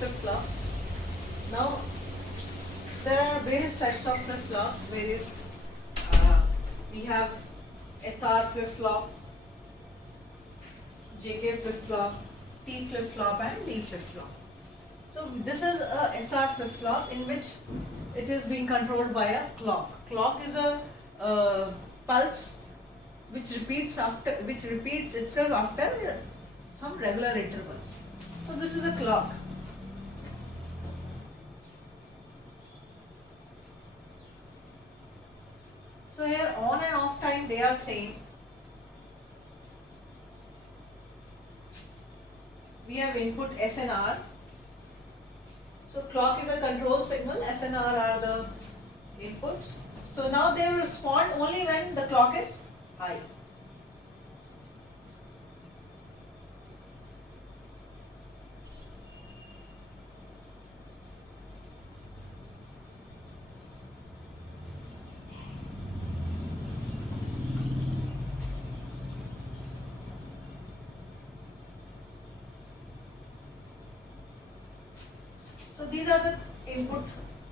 flip-flops. Now there are various types of flip-flops. We have SR flip-flop, JK flip-flop, T flip-flop and D flip-flop. So this is a SR flip-flop in which it is being controlled by a clock. Clock is a pulse which repeats itself after some regular intervals. So this is a clock. So here on and off time they are same. We have input S and R. So clock is a control signal, S and R are the inputs. So now they will respond only when the clock is high. So these are the input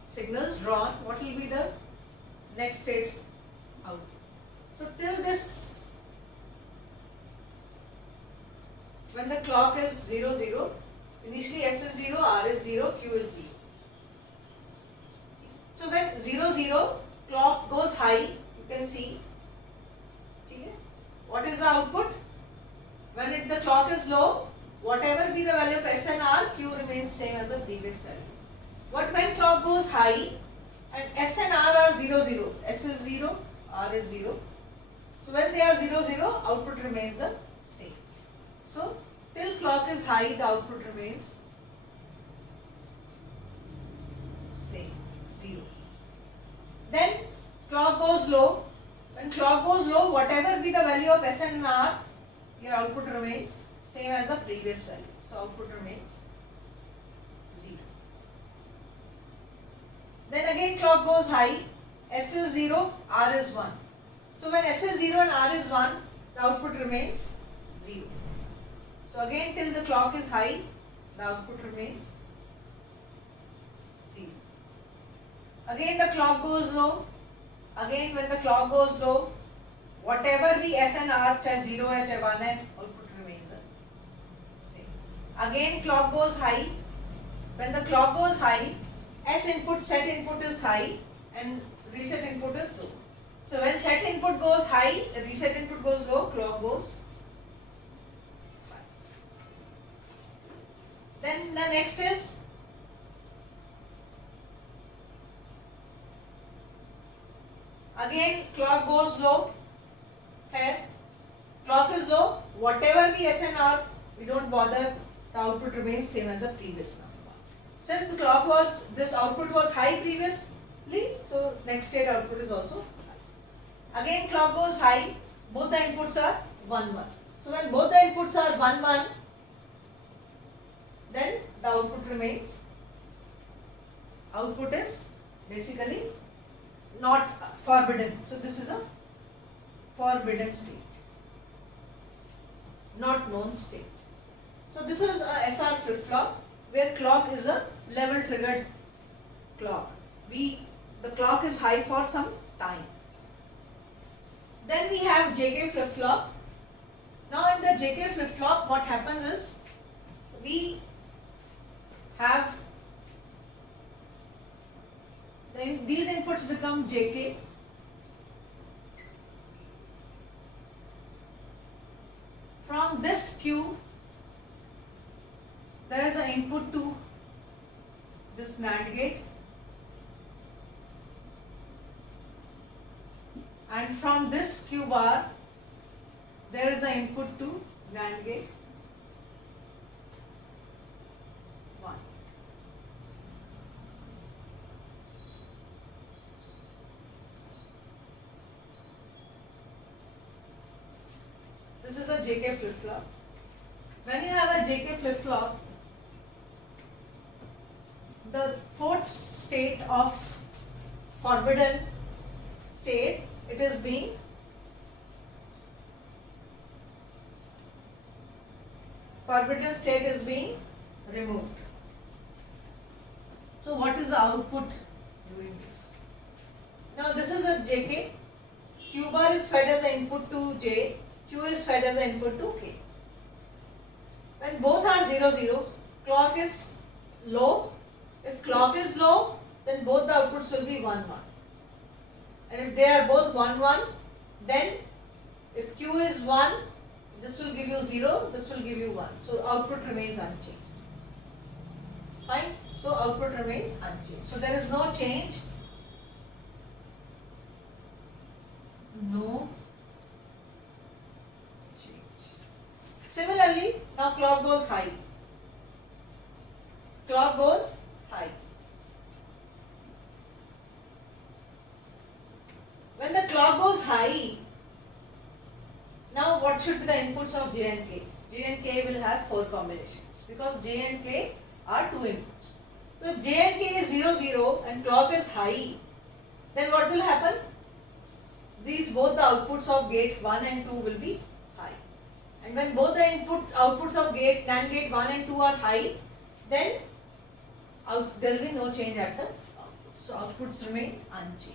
signals drawn. What will be the next state out? So till this, when the clock is 0, 0, initially S is 0, R is 0, Q is 0. So when 0, 0, clock goes high, you can see. Okay. What is the output? When the clock is low, whatever be the value of S and R, Q remains same as the previous value. But when clock goes high and S and R are 0, 0, S is 0, R is 0. So when they are 0, 0, output remains the same. So till clock is high, the output remains same, 0. Then clock goes low. When clock goes low, whatever be the value of S and R, your output remains same as the previous value. So output remains 0. Then again clock goes high, S is 0, R is 1. So when S is 0 and R is 1, the output remains 0. So again till the clock is high, the output remains 0. Again the clock goes low. Again when the clock goes low, whatever be S and R, chahe 0 hai, chahe 1 hai, output remains the same. Again clock goes high. When the clock goes high, S input, set input is high and reset input is low. So when set input goes high, reset input goes low, clock goes high. Then the next is again clock goes low. Here clock is low, whatever be S and R, we don't bother, the output remains same as the previous number. Since the clock was, this output was high previously, so next state output is also high. Again clock goes high, both the inputs are 1, 1. So when both the inputs are 1, 1, then the output remains, output is basically not forbidden. So this is a forbidden state, not known state. So this is a SR flip-flop where clock is a level triggered clock. The clock is high for some time. Then we have JK flip-flop. Now in the JK flip-flop, what happens is we have these inputs become JK. From this Q, there is an input to this NAND gate, and from this Q bar, there is an input to NAND gate 1. This is a JK flip-flop. When you have a JK flip-flop, the fourth state of forbidden state, it is being forbidden state is being removed. So what is the output during this? Now this is a JK. Q bar is fed as an input to J. Q is fed as an input to K. When both are 0, 0, clock is low. If clock is low, then both the outputs will be 1, 1. And if they are both 1, 1, then if Q is 1, this will give you 0, this will give you 1. So output remains unchanged. Fine? So output remains unchanged. So there is no change. No change. Similarly, now clock goes high. Clock goes high. When the clock goes high, now what should be the inputs of J and K? J and K will have 4 combinations because J and K are 2 inputs. So if J and K is 0, 0 and clock is high, then what will happen? Both the outputs of gate 1 and 2 will be high. And when both the outputs of NAND gate 1 and 2 are high, then there will be no change at the output. So outputs remain unchanged.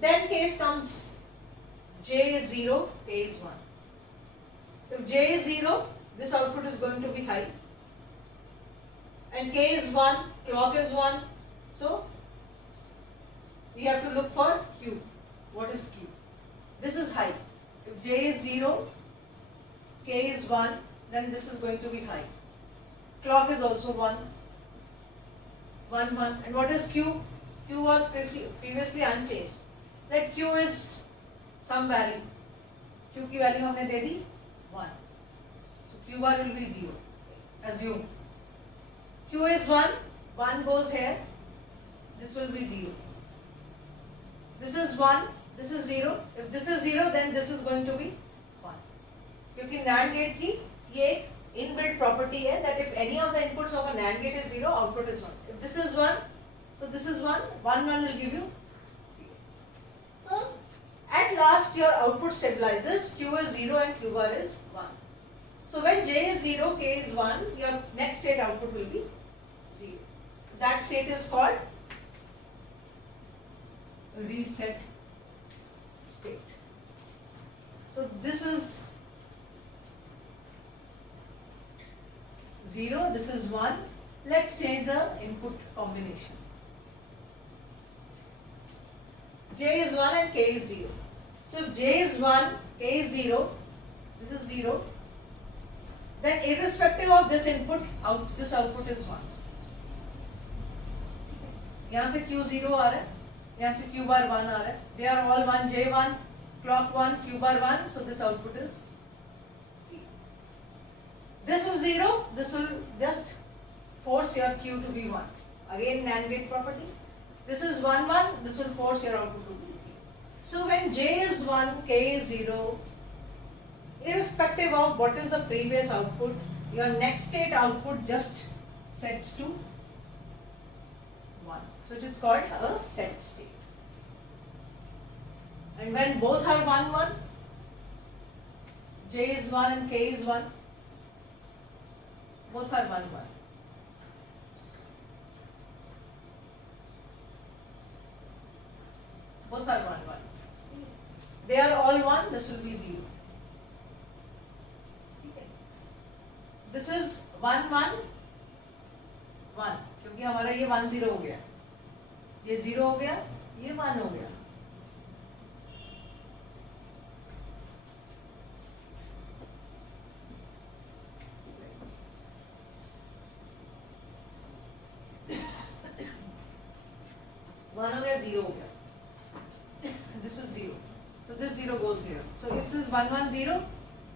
Then case comes J is 0, K is 1. If J is 0, this output is going to be high. And K is 1, clock is 1. So we have to look for Q. What is Q? This is high. If J is 0, K is 1, then this is going to be high. Clock is also 1. 1, 1. And what is Q? Q was previously unchanged. Let Q is some value. Q की value हमने दे दी 1. So Q bar will be 0. Assume. Q is 1. 1 goes here. This will be 0. This is 1. This is 0. If this is 0, then this is going to be 1. क्योंकि NAND gate की ये inbuilt property है that if any of the inputs of a NAND gate is 0, output is 1. If this is 1, so this is 1. 1, 1 will give you 0. At last, your output stabilizes. Q is 0 and Q bar is 1. So when J is 0, K is 1, your next state output will be 0. That state is called reset state. So this is 0, this is 1. Let's change the input combination. J is 1 and K is 0. So if J is 1, K is 0, this is 0, then irrespective of this input, this output is 1. यहाँ से Q 0 आ रहा है, यहाँ से Q bar 1 आ रहा है. They are all 1, J 1, clock 1, Q bar 1, so this output is 0. This is 0, this will just force your Q to be 1. Again NAND gate property. This is 1, 1, this will force your output to be 0. So when J is 1, K is 0, irrespective of what is the previous output, your next state output just sets to 1. So it is called a set state. And when both are 1, 1, J is 1 and K is 1, both are 1, 1. Both are 1, 1. They are all 1, this will be 0. Okay. This is 1, 1, 1. क्योंकि हमारा ये 1, 0 हो गया, ये 0 हो गया, ये 1 हो गया. वन हो गया, 0 हो गया. This is 0. So this 0 goes here. So this is 1, 1, 0.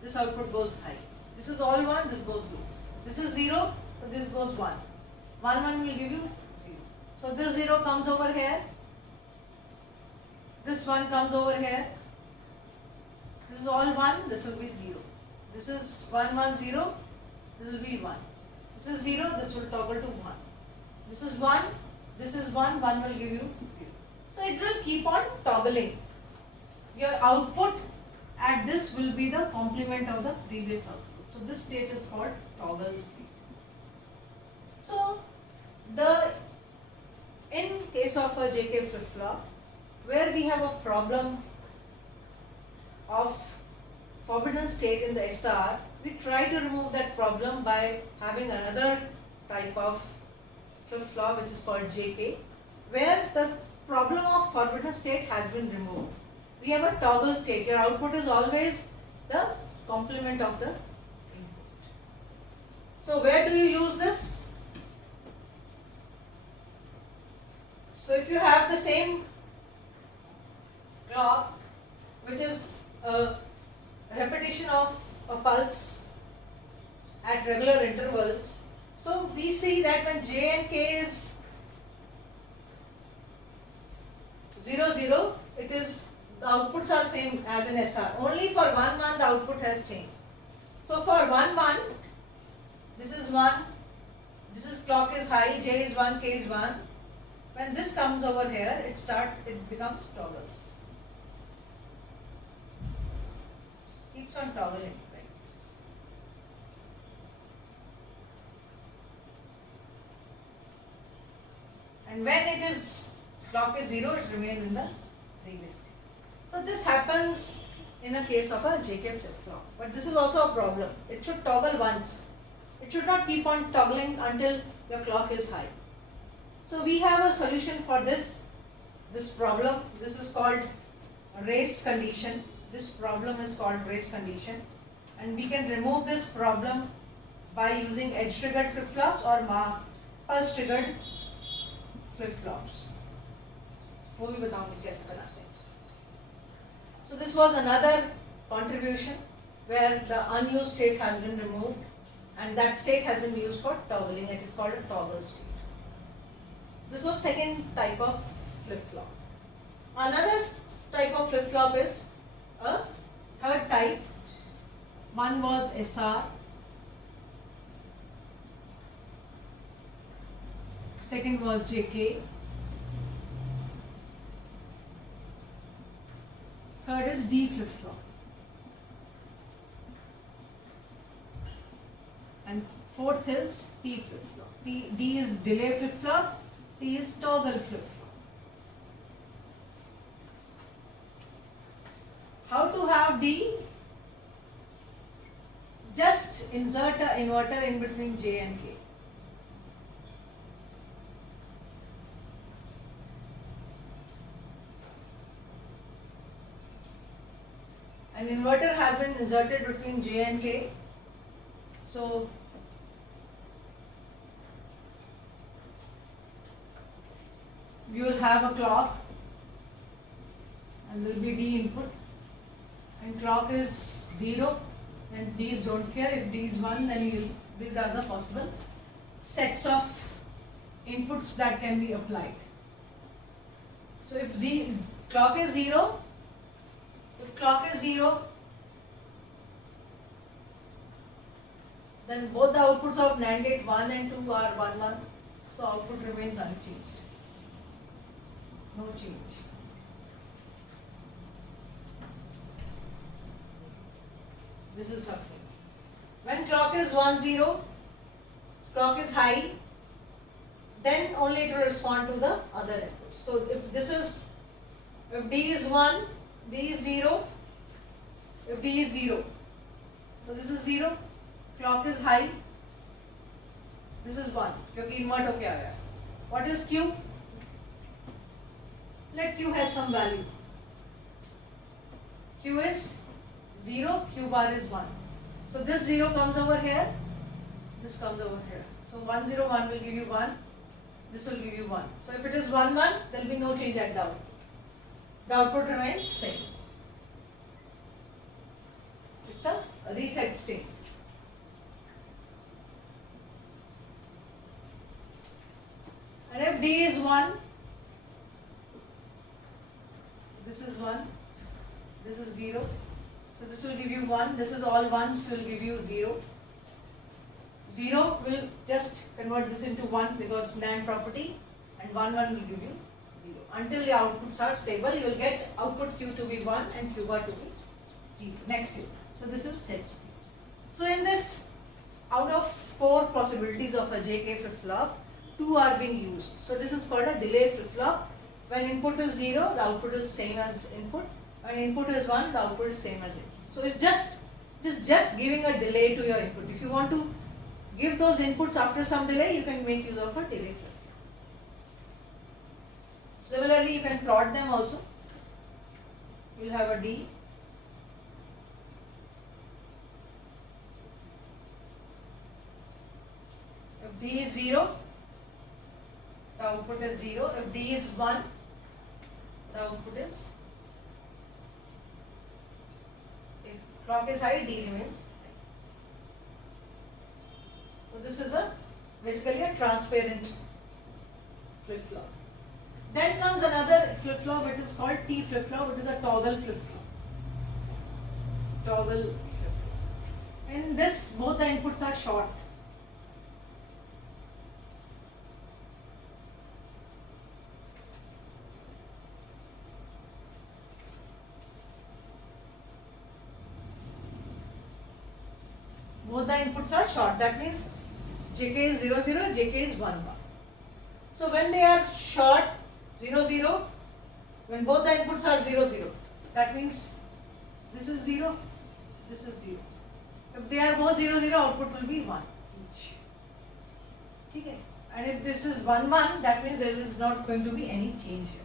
This output goes high. This is all 1. This goes low. This is 0. So this goes 1. 1, 1 will give you 0. So this 0 comes over here. This 1 comes over here. This is all 1. This will be 0. This is 1, 1, 0. This will be 1. This is 0. This will toggle to 1. This is 1. This is 1. 1 will give you 0. So it will keep on toggling. Your output at this will be the complement of the previous output. So this state is called toggle state. So the in case of a JK flip-flop, where we have a problem of forbidden state in the SR, we try to remove that problem by having another type of flip-flop which is called JK, where the problem of forbidden state has been removed. We have a toggle state. Your output is always the complement of the input. So where do you use this? So if you have the same clock which is a repetition of a pulse at regular intervals, so we see that when J and K is 0, 0, it is the outputs are same as in SR. Only for 1, 1 the output has changed. So for 1, 1, this is 1, this is clock is high, J is 1, K is 1. When this comes over here, it becomes toggles. Keeps on toggling like this. And when it is clock is 0, it remains in the previous state. So this happens in a case of a JK flip-flop. But this is also a problem. It should toggle once. It should not keep on toggling until your clock is high. So we have a solution for this problem. This is called race condition. This problem is called race condition. And we can remove this problem by using edge triggered flip-flops or pulse triggered flip-flops. वो भी बताऊंगी कैसे बनाते हैं. So this was another contribution where the unused state has been removed and that state has been used for toggling. It is called a toggle state. This was second type of flip-flop. Another type of flip-flop is a third type. One was SR. Second was JK. Third is D flip-flop. And fourth is T flip-flop. D is delay flip-flop. T is toggle flip-flop. How to have D? Just insert an inverter in between J and K. An inverter has been inserted between J and K. So you will have a clock and there will be D input and clock is 0 and D's don't care. If D is 1 then these are the possible sets of inputs that can be applied. So if clock is 0, then both the outputs of NAND gate 1 and 2 are 1, 1. So output remains unchanged. No change. This is something. When clock is 1, 0, clock is high, then only it will respond to the other inputs. So if D is 1, D is 0, if D is 0, so this is 0, clock is high, this is 1, क्योंकि invert होके आया. What is Q? Let Q has some value. Q is 0, Q bar is 1. So this 0 comes over here, this comes over here. So 1, 0, 1 will give you 1, this will give you 1. So if it is 1, 1, there will be no change at the output. The output remains same. It's a reset state. And if D is 1, this is 1, this is 0. So this will give you 1, this is all 1s will give you 0. 0 will just convert this into 1 because NAND property, and 1, 1 will give you 0. Until the outputs are stable, you will get output Q to be 1 and Q bar to be 0. Next year. So this is set state. So in this, out of 4 possibilities of a JK flip-flop, 2 are being used. So this is called a delay flip-flop. When input is 0, the output is same as input. When input is 1, the output is same as it. So it's just giving a delay to your input. If you want to give those inputs after some delay, you can make use of a delay flip-flop. Similarly, you can plot them also. You'll have a D. If D is 0, the output is 0. If D is 1, the output is, if clock is high, D remains high. So this is basically a transparent flip-flop. Then comes another flip-flop, it is called T flip-flop, it is a toggle flip-flop. Toggle flip-flop. In this, both the inputs are short. Both the inputs are short, that means JK is 0, 0, JK is 1, 1. So when they are short, 0, 0, when both the inputs are 0, 0, that means this is 0, this is 0. If they are both 0, 0, output will be 1 each. Okay. And if this is 1, 1, that means there is not going to be any change here.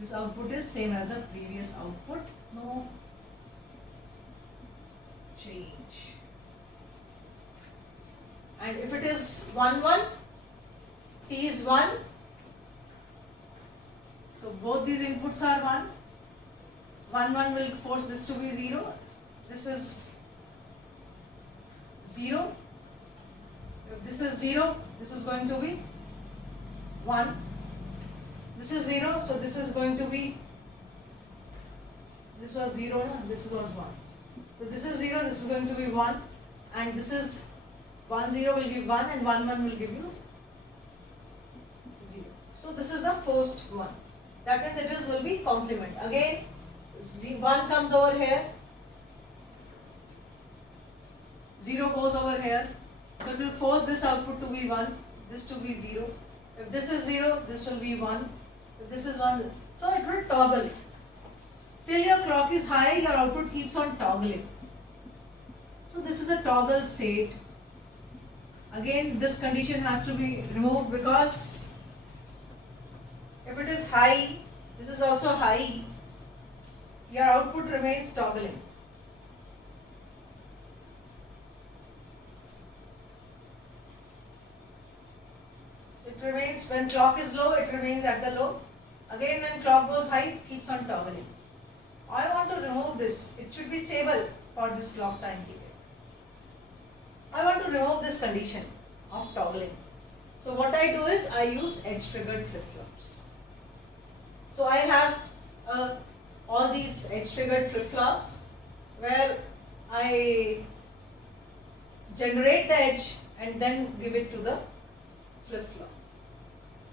This output is same as the previous output, no change. And if it is 1, 1, T is 1, so both these inputs are 1. 1, 1 will force this to be 0. This is 0. If this is 0, this is going to be 1. This is 0, so this is going to be, this was 0, no? This was 1. So this is 0, this is going to be 1, and this is 1, 0 will give 1, and 1, 1 will give you 0. So this is the first one. That means it will be complement. Again, 1 comes over here, 0 goes over here. So it will force this output to be 1, this to be 0. If this is 0, this will be 1. If this is 1, so it will toggle. Till your clock is high, your output keeps on toggling. So this is a toggle state. Again, this condition has to be removed because if it is high, this is also high, your output remains toggling. It remains, when clock is low, it remains at the low. Again, when clock goes high, it keeps on toggling. I want to remove this. It should be stable for this clock time period. I want to remove this condition of toggling. So what I do is I use edge triggered flip-flops. So I have all these edge triggered flip-flops where I generate the edge and then give it to the flip-flop.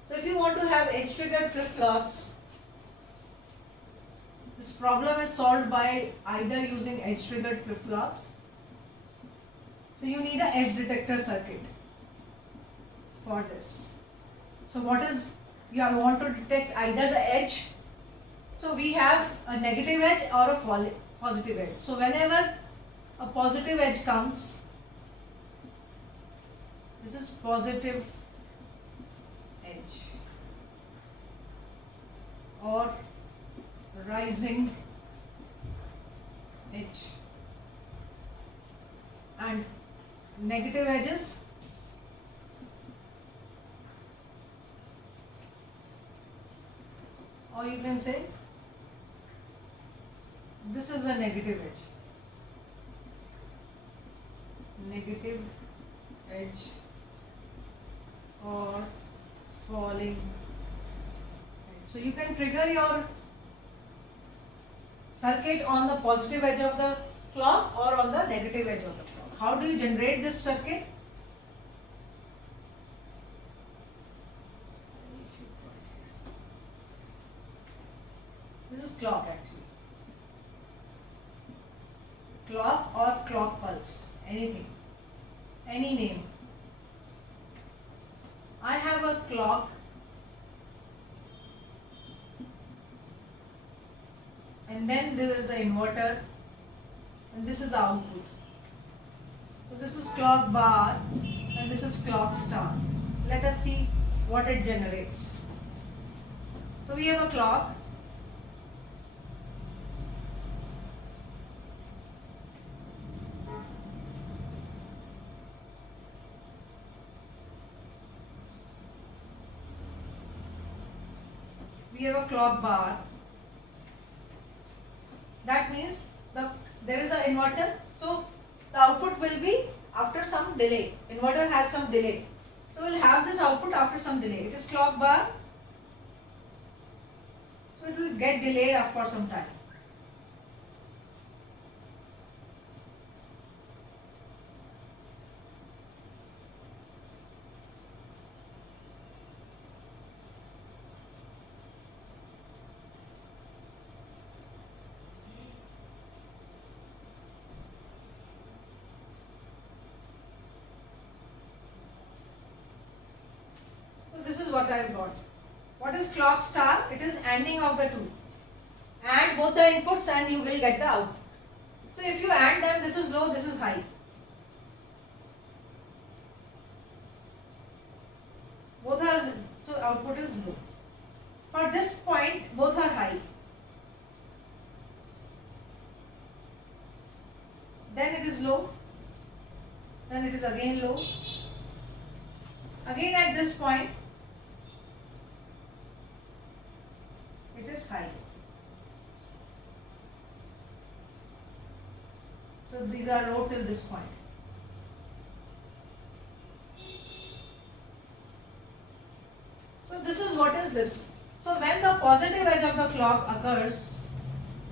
So if you want to have edge triggered flip-flops, this problem is solved by either using edge triggered flip-flops. So you need an edge detector circuit for this. So what is, you want to detect either the edge. So we have a negative edge or a positive edge. So whenever a positive edge comes, this is positive edge or rising edge, and negative edges or you can say this is a negative edge, negative edge or falling edge. So you can trigger your circuit on the positive edge of the clock or on the negative edge of the clock. How do you generate this circuit? This is clock actually. clock or clock pulse, anything, any name. I have a clock and then there is an inverter and this is the output. So this is clock bar and this is clock star. Let us see what it generates. So we have a clock. We have a clock bar. That means there is an inverter. So the output will be after some delay. Inverter has some delay. So we'll have this output after some delay. It is clock bar. So it will get delayed up for some time. This is what I have got. What is clock star? It is ANDing of the two. Add both the inputs and you will get the output. So if you add them, this is low, this is high. Both are, so output is low. For this point, both are high. Then it is low. Then it is again low. Again at this point, it is high. So these are low till this point. So this is what is this. So when the positive edge of the clock occurs,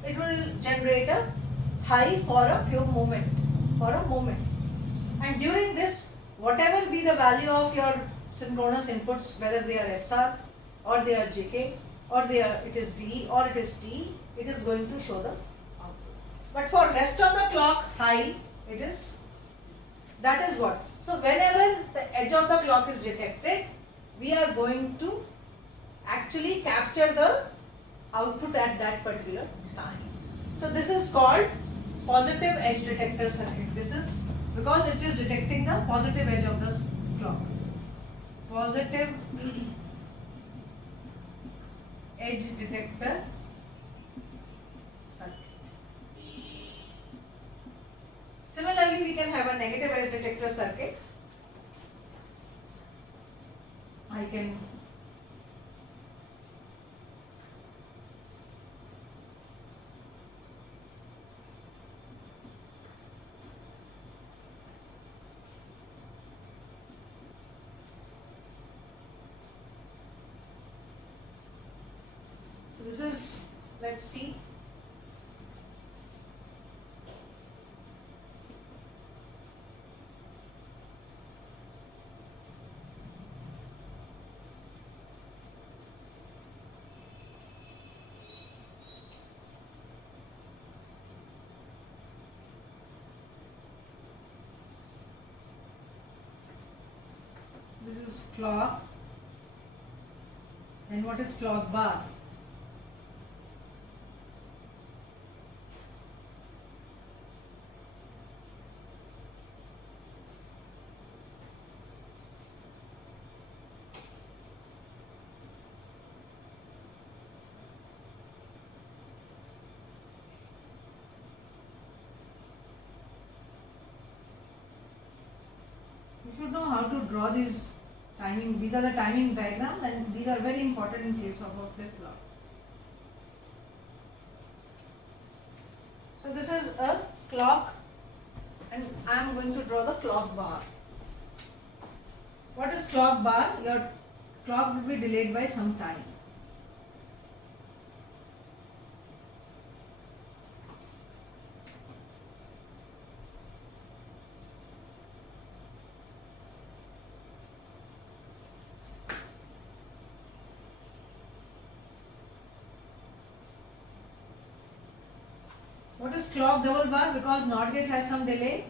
it will generate a high for a moment. And during this, whatever be the value of your synchronous inputs, whether they are SR or they are JK, or it is D or it is T, it is going to show the output. But for rest of the clock high, it is, that is what. So whenever the edge of the clock is detected, we are going to actually capture the output at that particular time. So this is called positive edge detector circuit. This is because it is detecting the positive edge of the clock. Positive edge detector circuit. Similarly, we can have a negative edge detector circuit. I can this is, let's see. This is clock. And what is clock bar? You should know how to draw these timing. These are the timing diagrams and these are very important in case of a flip-flop. So this is a clock and I am going to draw the clock bar. What is clock bar? Your clock will be delayed by some time. What is clock double bar? Because NOT gate has some delay.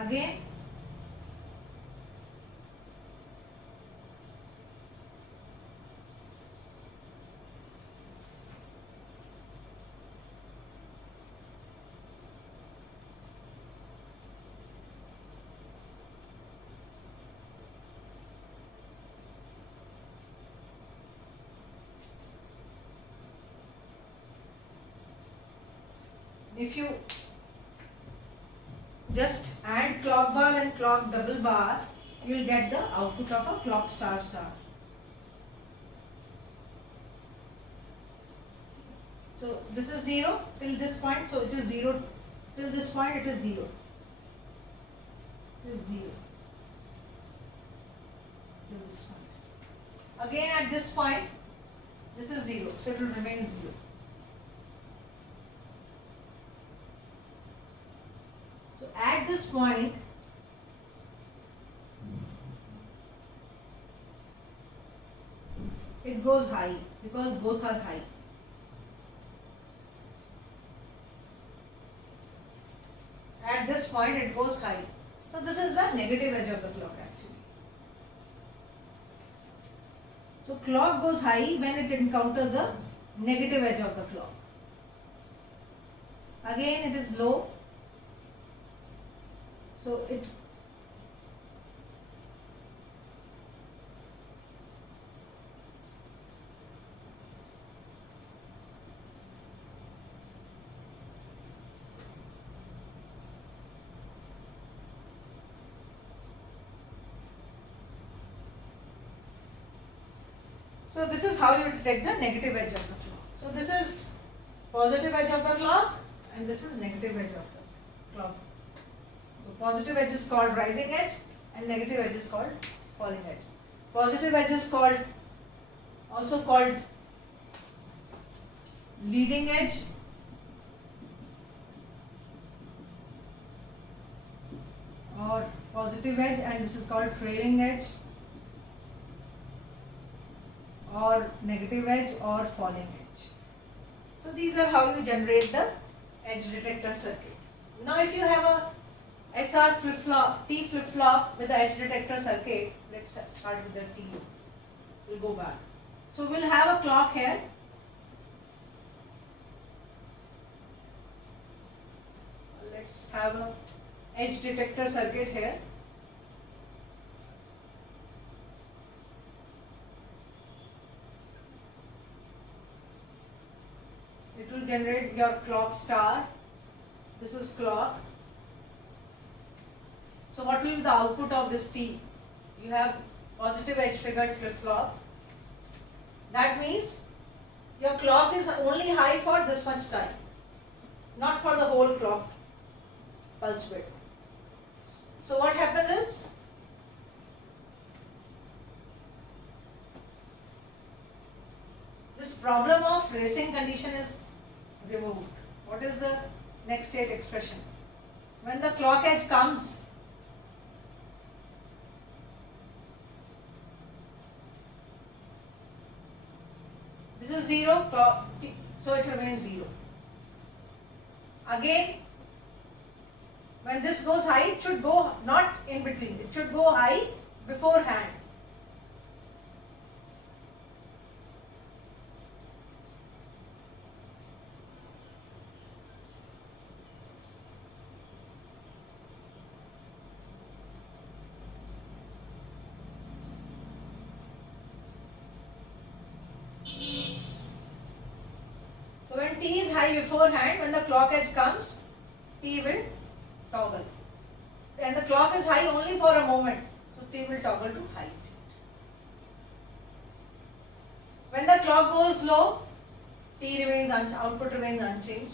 Again, if you just add clock bar and clock double bar, you will get the output of a clock star star. So this is 0 till this point, so it is 0 till this point, it is 0. It is 0 till this point. Again at this point, this is 0, so it will remain 0. So at this point, it goes high because both are high. At this point it goes high. So this is the negative edge of the clock actually. So clock goes high when it encounters the negative edge of the clock. Again it is low. So it So this is how you detect the negative edge of the clock. So this is positive edge of the clock and this is negative edge of the clock. So positive edge is called rising edge and negative edge is called falling edge. Positive edge is also called leading edge or positive edge, and this is called trailing edge or negative edge or falling edge. So these are how you generate the edge detector circuit. Now if you have a SR flip-flop, T flip-flop with the edge detector circuit, let's start with the T. We'll go back. So we'll have a clock here. Let's have a edge detector circuit here. It will generate your clock star. This is clock. So what will be the output of this T? You have positive edge triggered flip-flop. That means your clock is only high for this much time, not for the whole clock pulse width. So what happens is, this problem of racing condition is removed. What is the next state expression? When the clock edge comes, this is 0, so it remains 0. Again, when this goes high, it should go not in between, it should go high beforehand. So when T is high beforehand, when the clock edge comes, T will toggle. And the clock is high only for a moment, so T will toggle to high state. When the clock goes low, T remains output remains unchanged.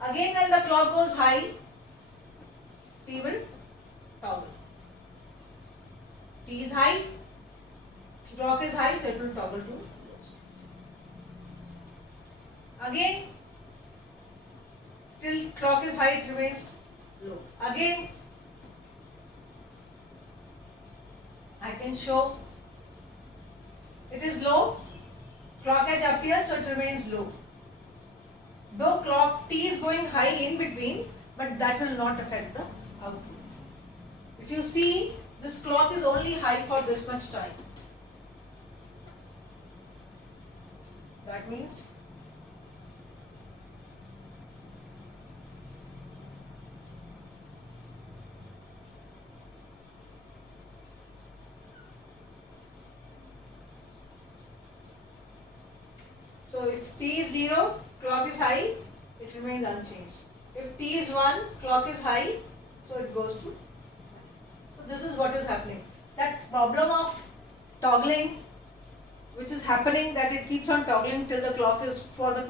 Again when the clock goes high, T will toggle. T is high, clock is high, so it will toggle to low state. Again, till clock is high, it remains low. Again, I can show it is low, clock edge appears, so it remains low. though clock T is going high in between, but that will not affect the output. If you see, this clock is only high for this much time. That means so if T is 0, clock is high, it remains unchanged. If T is 1, clock is high, so it goes to. So this is what is happening. That problem of toggling, which is happening, that it keeps on toggling till the clock is for the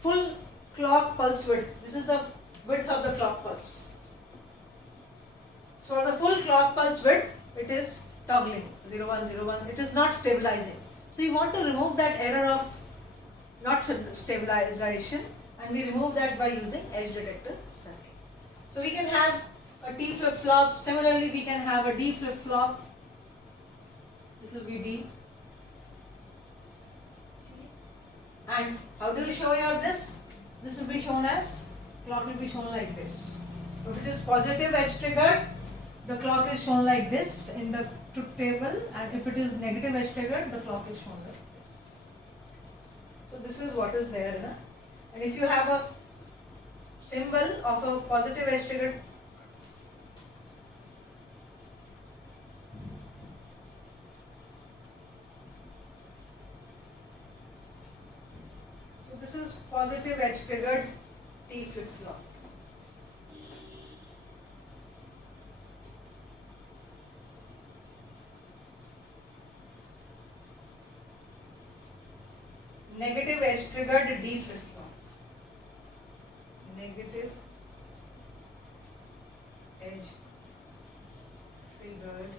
full clock pulse width. This is the width of the clock pulse. So for the full clock pulse width, it is toggling 0 1 0 1. It is not stabilizing. So you want to remove that error of not stabilization, and we remove that by using edge detector circuit. So we can have a T flip-flop. Similarly, we can have a D flip-flop. This will be D. And how do you show your this? This will be shown as, clock will be shown like this. If it is positive edge triggered, the clock is shown like this in the truth table, and if it is negative edge triggered, the clock is shown like this. So this is what is there, na? And if you have a symbol of a positive edge triggered, so this is positive edge triggered T flip-flop. Negative edge triggered D flip-flop. Negative edge triggered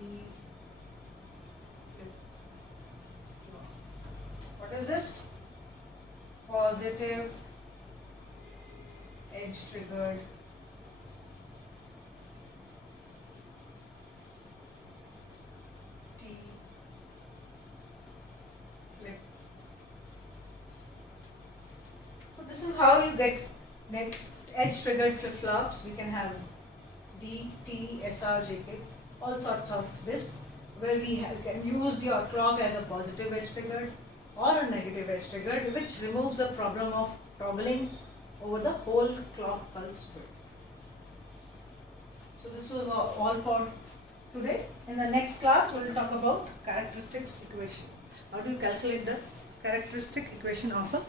D flip-flop. What is this? Positive edge triggered T flip. So this is how you get edge triggered flip-flops. We can have D, T, SR, JK, all sorts of this, where we can use your clock as a positive edge triggered or a negative edge triggered, which removes the problem of toggling over the whole clock pulse width. So this was all for today. In the next class, we will talk about characteristics equation. How do you calculate the characteristic equation of a